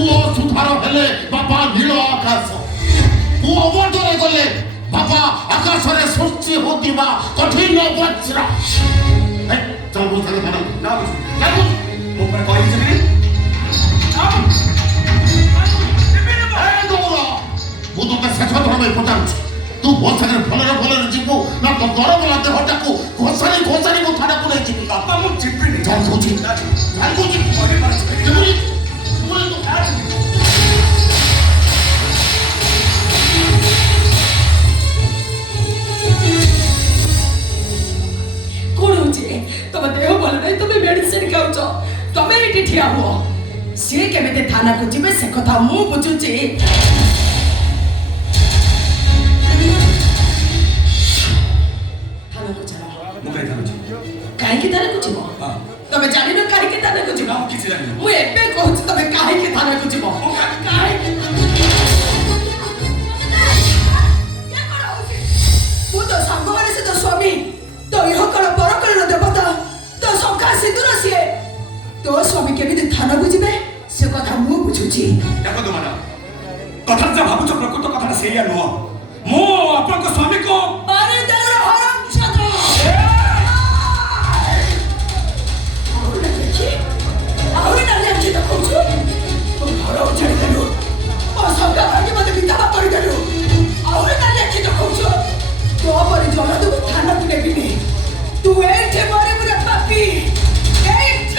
କୂଅ ସୁଧାର ହେଲେ ବାପା ନୀଳ ଆକାଶ, କୂଅ ବଦରେ ଗଲେ ବାପା ଆକାଶରେ ସୃଷ୍ଟି ହେଉଥିବା କଠିନ ବଜ୍ର। ଚାଲ ମୋ ସାଙ୍ଗେ ଧାନ ମୁଁ ପରେ କହିଲି ମୁଁ ତୋତେ ଶେଷ ଥର ପାଇଁ ପଚାରୁଛି, ତୁ ମୋ ସାଙ୍ଗରେ ଭଲରେ ଭଲରେ ଯିବୁ ନା ତୋ ଦରମଲା ଦେହଟାକୁ ଘୋଷାରି ଘୋଷାରି ମୁଁ ଥାନାକୁ ନେଇଯିବି? ବାପା ମୁଁ ଯିବିନି। ଚାଲ କହୁଛି କଣ ହଉଛି? ତମ ଦେହ ଭଲ ନାହିଁ, ତମେ ମେଡିସିନ ଖାଉଛ, ତମେ ଏଠି ଠିଆ ହୁଅ। ସିଏ କେମିତି ଥାନାକୁ ଯିବେ ସେ କଥା ମୁଁ ବୁଝୁଛି। ଥାନାକୁ ଚାଲ। ମୁଁ କାହିଁ ଥାନାକୁ ଯିବି? କାହିଁକି ଥାନାକୁ ଯିବ? ତମେ ଜାଣିନ କାହିଁକି ଥାନାକୁ ଯିବ? କିଛି ଜାଣିନି। ମୁଁ ଏବେ କହୁଛି ତମେ କାହିଁକି ଥାନାକୁ ଯିବ? କାହିଁକି? ମୁଁ ତ ସାଙ୍ଗମାନେ ସେ ତ ସ୍ୱାମୀ, ତ ଇହକଳ ପରକଳର ଦେବତା, ତ ଶଙ୍ଖା ସିନ୍ଦୁର ସିଏ। ତୋ ସ୍ୱାମୀ କେମିତି ଥାନାକୁ ଯିବେ ସେ କଥା ମୁଁ ବୁଝୁଛି। ଦେଖନ୍ତୁ ମ୍ୟାଡାମ, କଥାଟା ଯାହା ଭାବୁଛ ପ୍ରକୃତ କଥାଟା ସେଇଆ ନୁହଁ। ମୁଁ ଆପଣଙ୍କ ସ୍ୱାମୀକୁ ମାରିଦେଲୁ ହରାମଜାଦ। ଆହୁରି ନାଲି ଆଖି ଦେଖାଉଛୁ। ତୋ ଘର ଉଜାଡ଼ିଦେଲୁ, ମୋ ଶଙ୍ଖା ଭାଙ୍ଗି ମୋତେ ବିଧବା କରିଦେଲୁ। ଆହୁରି ନାଲି ଆଖି ଦେଖାଉଛୁ। ତୋ ପରି ଜନତାକୁ ଥାନାକୁ ନେବିନି। ତୁ ଏଇଠି ମରିବୁ ରେ ପାପୀ, ଏଇଠି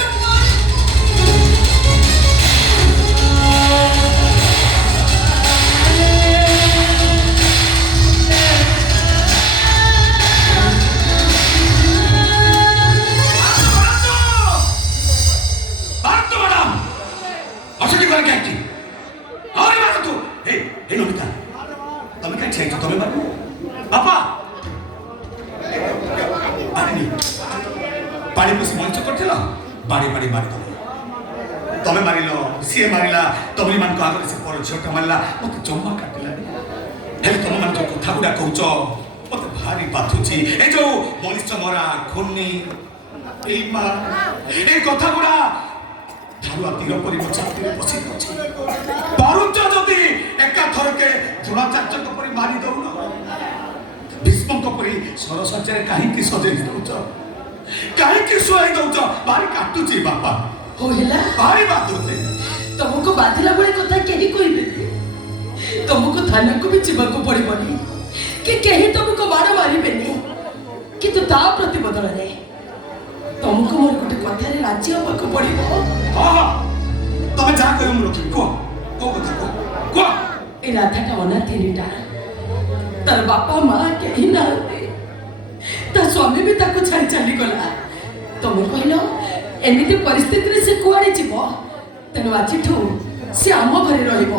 ପାଣି ପୋଷି ମଣିଷ କରିଥିଲ, ବାଡ଼ି ବାଡ଼ି ମାରିଦେଲ। ତମେ ମାରିଲ, ସିଏ ମାରିଲା, ତମରି ମାନଙ୍କ ଆଗରେ ସେ ପର ଝିଅଟା ମାରିଲା, ମତେ ଜମା କାଟିଲାନି। ହେଲେ ତମ ମାନେ ଯୋଉ କଥା ଗୁଡା କହୁଛ ମତେ ଭାରି ବାଧୁଛି। ଏ ଯୋଉ ମଣିଷ ମରା, ଖୁନି, ଏଇ କଥା ଗୁଡା ଧାରୁଆ ତୀର ପରି ମୋ ଛାତିରେ ବସି ଯାଉଛି। ପାରୁଛ ଯଦି ଏକା ଥରକେ ଦ୍ରୋଣାଚାର୍ଯ୍ୟଙ୍କ ପରି ମାରି ଦଉନ, ଭୀଷ୍ମଙ୍କ ପରି ସରସଜ୍ଜାରେ କାହିଁକି ସଜେଇ ଦଉଛ, କାହିଁକି ଶୁଆଇ ଦଉଛ? ଭାରି କାଟୁଛି ବାପା, ହେଲା ଭାରି ବାଧୁଛି। ତମକୁ ବାଧିଲା ଭଳି କଥା କେହି କହିବେନି। ତମକୁ ଥାନାକୁ ବି ଯିବାକୁ ପଡିବନି, କି କେହି ତମକୁ ମାଡ଼ ମାରିବେନି। କିନ୍ତୁ ତା ପ୍ରତିବଦଳରେ ତମକୁ ମୋର ଗୋଟେ କଥାରେ ରାଜି ହବାକୁ ପଡିବ। ତମେ ଯାହା କହିବ ମୁଁ ରଖିବି। କୁହ, କୋଉ କଥା କୁହ, କୁହ। ଏ ରାଧାଟା ଅନାଥିନୀଟା, ତାର ବାପା ମା କେହି ନାହାନ୍ତି, ତା ସ୍ୱାମୀ ବି ତାକୁ ଛାଡ଼ି ଚାଲିଗଲା। ତମେ କହିଲ ଏମିତି ପରିସ୍ଥିତିରେ ସେ କୁଆଡେ ଯିବ? ତେଣୁ ଆଜିଠୁ ସେ ଆମ ଘରେ ରହିବ।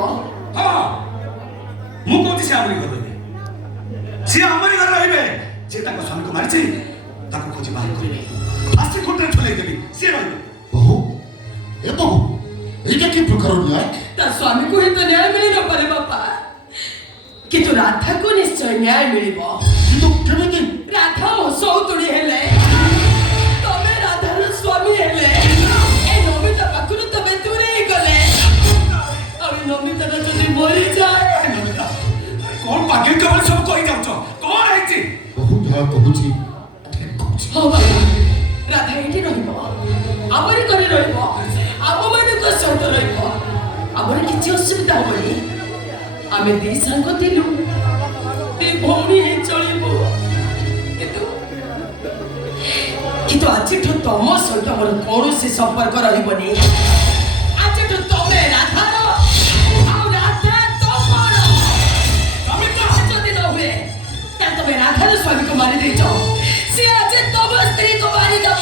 ମୁଁ କହୁଛି ସେ ଆମରି ଘରେ ରହିବେ, ସେ ଆମରି ଘରେ ରହିବେ। ଯେ ତାଙ୍କ ସ୍ୱାମୀକୁ ମାରିଛି ତାକୁ ଖୋଜି ବାହାର କରିବେ, ଆସି ଖୁଣ୍ଟରେ ଝୁଲେଇ ଦେବି, ସିଏ ରହିବେ। ବହୁ ଏ ବହୁ, ଏଇଟା କି ପ୍ରକାର ନ୍ୟାୟ? ତା ସ୍ୱାମୀକୁ ହିଁ ତ ନ୍ୟାୟ ମିଳି ନପାରେ ବାପା, କିନ୍ତୁ ରାଧାକୁ ନିଶ୍ଚୟ ନ୍ୟାୟ ମିଳିବ। କିନ୍ତୁ କେମିତି? ରାଧା ମୋ ସଉତୁଣୀ ହେଲେ, ତମେ ରାଧାର ସ୍ୱାମୀ ହେଲେ, ଏ ନମିତା ପାଖରୁ ତମେ ଦୂରେଇ ଗଲେ, ଆଉ ନମିତାଟା ଯଦି ମରିଯାଏ। କଣ ପାଗିଲ କେବଳ ସବୁ କହି ଯାଉଛ? କଣ ହେଇଛି? ବହୁ ଯାହା କହୁଛି ଠିକ କହୁଛି। ହଁ ବାପା, ରାଧା ଏଇଠି ରହିବ, ଆମରି ଘରେ ରହିବ, ଆମମାନଙ୍କ ସହିତ ରହିବ। ଆମର କିଛି ଅସୁବିଧା ହବନି। ଆମେ ଦି ସାଙ୍ଗ ଥିଲୁ, ଦି ଭଉଣୀ ହେଇ ଚଳିବୁ। କିନ୍ତୁ ଆଜିଠୁ ତମ ସହିତ ମୋର କୌଣସି ସମ୍ପର୍କ ରହିବନି। ଆଜିଠୁ ତମେ ରାଧାର, ଆଉ ରାଧା ତମର। ତମେ ଯଦି ନ ହୁଏ ତାହେଲେ ତମେ ରାଧାର ସ୍ୱାମୀକୁ ମାରି ଦେଇଛ, ସିଏ ଆଜି ତମ ସ୍ତ୍ରୀକୁ ମାରିଦବ।